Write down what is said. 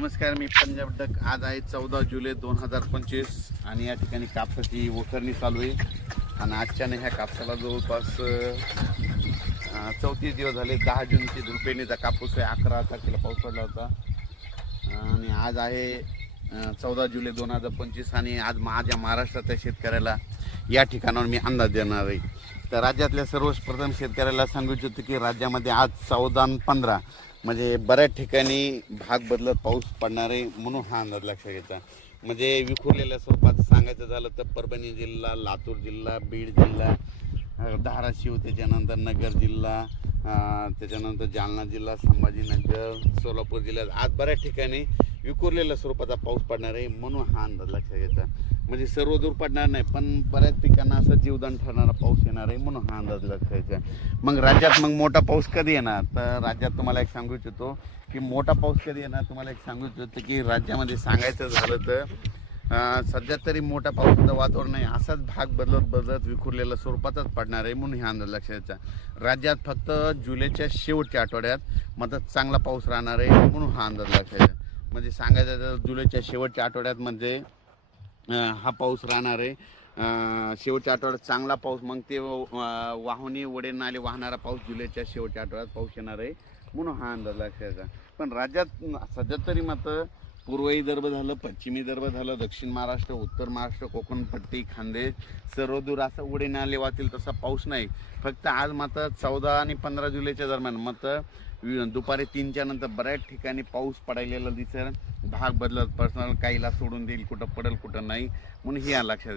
नमस्कार मी पंजाब डक. आज आहे चौदा जुलै दोन हजार पंचवीस आणि या ठिकाणी कापसाची वखरणी चालू आहे. आणि आजच्याने ह्या कापसाला जवळपास चौतीस दिवस झाले दहा जूनची दुलपेणीचा कापूस आहे अकरा तारखेला पाऊस पडला होता. आणि आज आहे चौदा जुलै दोन हजार पंचवीस आणि आज माझ्या महाराष्ट्रातल्या शेतकऱ्याला या ठिकाणावर मी अंदाज देणार आहे. तर राज्यातल्या सर्वप्रथम शेतकऱ्याला सांगू इच्छितो की राज्यामध्ये आज चौदा पंधरा म्हणजे बऱ्याच ठिकाणी भाग बदलत पाऊस पडणार आहे म्हणून हा अंदाज लक्षात घ्यायचा म्हणजे विखुरलेल्या स्वरूपात सांगायचं झालं तर परभणी जिल्हा लातूर जिल्हा बीड जिल्हा धाराशिव त्याच्यानंतर नगर जिल्हा त्याच्यानंतर जालना जिल्हा संभाजीनगर सोलापूर जिल्ह्यात. आज बऱ्याच ठिकाणी विखुरलेल्या स्वरूपाचा पाऊस पडणार आहे म्हणून हा अंदाज लक्षात घ्यायचा म्हणजे सर्व दूर पडणार नाही पण बऱ्याच पिकांना असं जीवदान ठरणारा पाऊस येणार आहे म्हणून हा अंदाज लक्षात घ्यायचा मग राज्यात मग मोठा पाऊस कधी येणार? तर राज्यात तुम्हाला एक सांगू इच्छितो की मोठा पाऊस कधी येणार? तुम्हाला एक सांगू इच्छितो की राज्यामध्ये सांगायचं झालं तर सध्या तरी मोठ्या पावसाचं वातावरण नाही असाच भाग बदलत बदलत विखुरलेल्या स्वरूपातच पडणार आहे म्हणून हा अंदाज लक्षात घ्यायचा राज्यात फक्त जुलैच्या शेवटच्या आठवड्यात मात्र चांगला पाऊस राहणार आहे म्हणून हा अंदाज लक्षात घ्यायचा म्हणजे सांगायचं तर जुलैच्या शेवटच्या आठवड्यात म्हणजे हा पाऊस राहणार आहे. शेवटच्या आठवड्यात चांगला पाऊस मग ते वाहुनी वडे नाले वाहणारा पाऊस जुलैच्या शेवटच्या आठवड्यात पाऊस येणार आहे म्हणून हा अंदाज लक्षाचा पण राज्यात सध्या तरी मात्र पूर्व विदर्भ झालं पश्चिमी विदर्भ झालं दक्षिण महाराष्ट्र उत्तर महाराष्ट्र कोकणपट्टी खानदेश सर्वदूर असं उडे नाले वाहतील तसा पाऊस नाही. फक्त आज मात्र चौदा आणि पंधरा जुलैच्या दरम्यान मात्र दुपारी तीनच्या नंतर बऱ्याच ठिकाणी पाऊस पडायलेला दिसेल. भाग बदलत पर्सनल काहीला सोडून देईल कुठं पडेल कुठं नाही. म्हणून हे या लक्षात